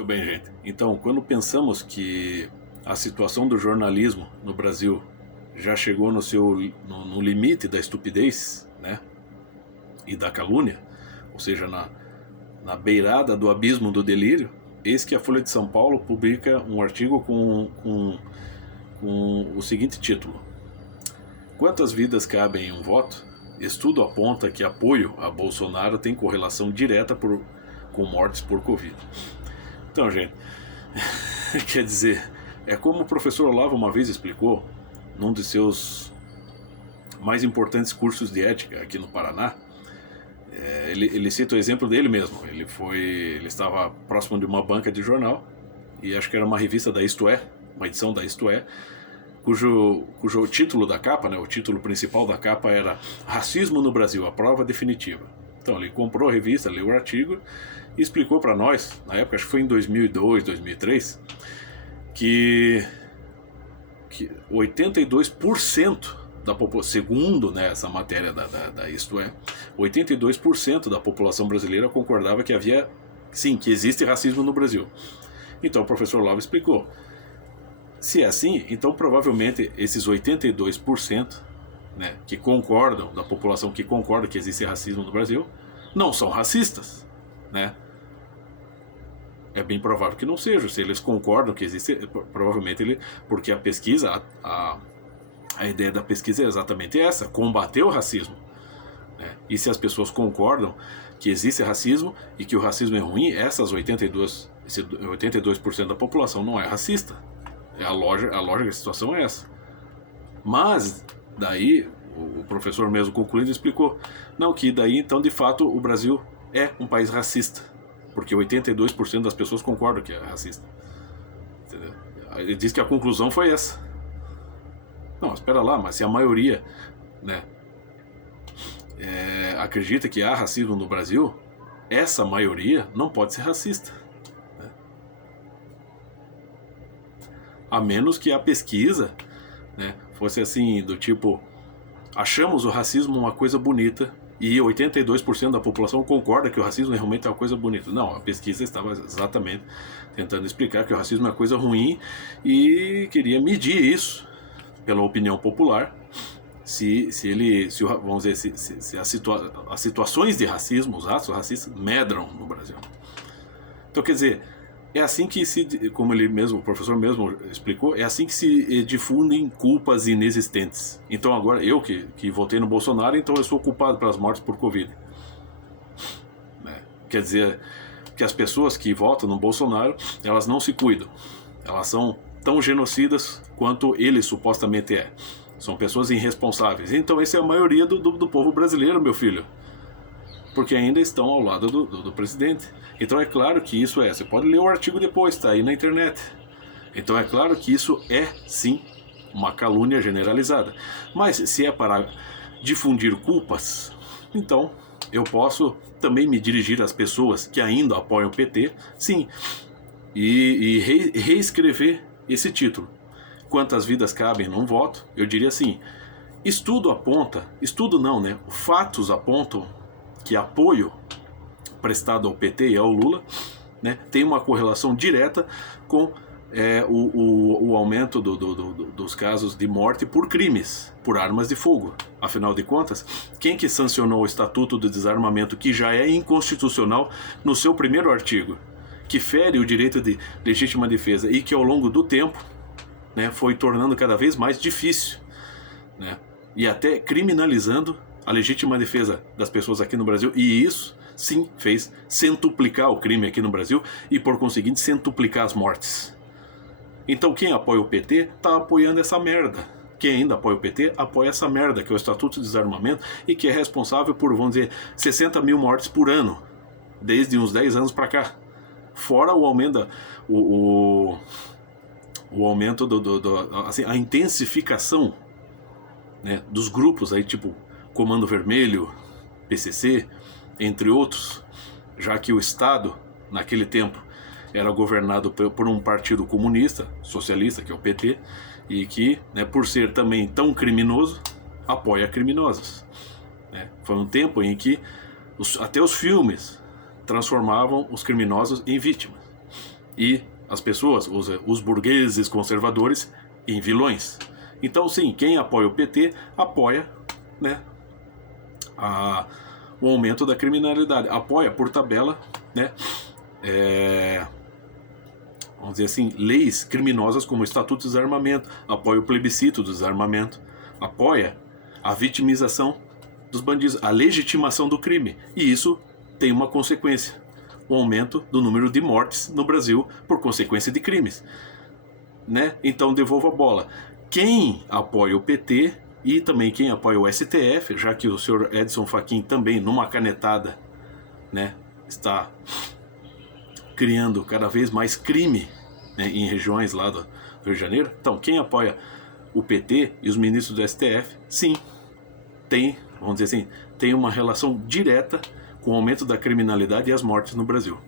Muito bem, gente. Então, quando pensamos que a situação do jornalismo no Brasil já chegou no limite da estupidez, né, e da calúnia, ou seja, na beirada do abismo do delírio, eis que a Folha de São Paulo publica um artigo com o seguinte título: Quantas vidas cabem em um voto? Estudo aponta que apoio a Bolsonaro tem correlação direta com mortes por Covid. Então, gente, quer dizer, é como o professor Olavo uma vez explicou, num de seus mais importantes cursos de ética aqui no Paraná. Ele cita o exemplo dele mesmo. Ele estava próximo de uma banca de jornal, e acho que era uma revista da Isto É, uma edição da Isto É, cujo título da capa, né, o título principal da capa era Racismo no Brasil, a prova definitiva. Então ele comprou a revista, leu o artigo e explicou para nós, na época, acho que foi em 2002, 2003, que 82% da população, segundo, né, essa matéria da Isto É, 82% da população brasileira concordava que havia, sim, que existe racismo no Brasil. Então o professor Olavo explicou: se é assim, então provavelmente esses 82%, né, que concordam, da população que concorda que existe racismo no Brasil, não são racistas, né? É bem provável que não seja. Se eles concordam que existe, provavelmente porque a pesquisa, a ideia da pesquisa é exatamente essa: combater o racismo, né? E se as pessoas concordam que existe racismo e que o racismo é ruim, esse 82% da população não é racista. A lógica da situação é essa. Mas daí o professor mesmo concluindo explicou, não, que daí então de fato o Brasil é um país racista, porque 82% das pessoas concordam que é racista. Entendeu? Ele diz que a conclusão foi essa. Não, espera lá, mas se a maioria, né, acredita que há racismo no Brasil, essa maioria não pode ser racista, né? A menos que a pesquisa, né, fosse assim, do tipo: achamos o racismo uma coisa bonita e 82% da população concorda que o racismo realmente é uma coisa bonita. Não, a pesquisa estava exatamente tentando explicar que o racismo é uma coisa ruim e queria medir isso pela opinião popular, vamos dizer, se as situações de racismo, os atos racistas medram no Brasil. Então, quer dizer, é assim que como o professor mesmo explicou, é assim que se difundem culpas inexistentes. Então agora, eu que votei no Bolsonaro, então eu sou culpado pelas mortes por Covid. Quer dizer, que as pessoas que votam no Bolsonaro, elas não se cuidam. Elas são tão genocidas quanto ele supostamente é. São pessoas irresponsáveis. Então essa é a maioria do povo brasileiro, meu filho. Porque ainda estão ao lado do presidente. Então é claro que isso você pode ler o artigo depois, está aí na internet. Então é claro que isso é, sim, uma calúnia generalizada. Mas se é para difundir culpas, então eu posso também me dirigir às pessoas que ainda apoiam o PT, sim, e reescrever esse título. Quantas vidas cabem num voto? Eu diria assim: fatos apontam que apoio prestado ao PT e ao Lula, né, tem uma correlação direta com o aumento dos casos de morte por crimes, por armas de fogo. Afinal de contas, quem que sancionou o Estatuto do Desarmamento, que já é inconstitucional no seu primeiro artigo, que fere o direito de legítima defesa e que ao longo do tempo, né, foi tornando cada vez mais difícil, né, e até criminalizando a legítima defesa das pessoas aqui no Brasil, e isso sim fez centuplicar o crime aqui no Brasil e por conseguinte centuplicar as mortes. Então quem apoia o PT está apoiando essa merda. Quem ainda apoia o PT apoia essa merda, que é o Estatuto de Desarmamento, e que é responsável por, vamos dizer, 60 mil mortes por ano, desde uns 10 anos para cá. Fora o aumento assim, a intensificação, né, dos grupos aí, tipo Comando Vermelho, PCC, entre outros, já que o Estado, naquele tempo, era governado por um partido comunista, socialista, que é o PT, e que, né, por ser também tão criminoso, apoia criminosos. Né? Foi um tempo em que até os filmes transformavam os criminosos em vítimas. e as pessoas, os burgueses conservadores, em vilões. Então, sim, quem apoia o PT apoia, né, o aumento da criminalidade, apoia por tabela, né, vamos dizer assim, leis criminosas como o Estatuto do Desarmamento, apoia o plebiscito do desarmamento, apoia a vitimização dos bandidos, a legitimação do crime. E isso tem uma consequência: o aumento do número de mortes no Brasil por consequência de crimes, né? Então devolvo a bola. Quem apoia o PT e também quem apoia o STF, já que o senhor Edson Fachin também, numa canetada, né, está criando cada vez mais crime, né, em regiões lá do Rio de Janeiro. Então, quem apoia o PT e os ministros do STF, sim, tem, vamos dizer assim, tem uma relação direta com o aumento da criminalidade e as mortes no Brasil.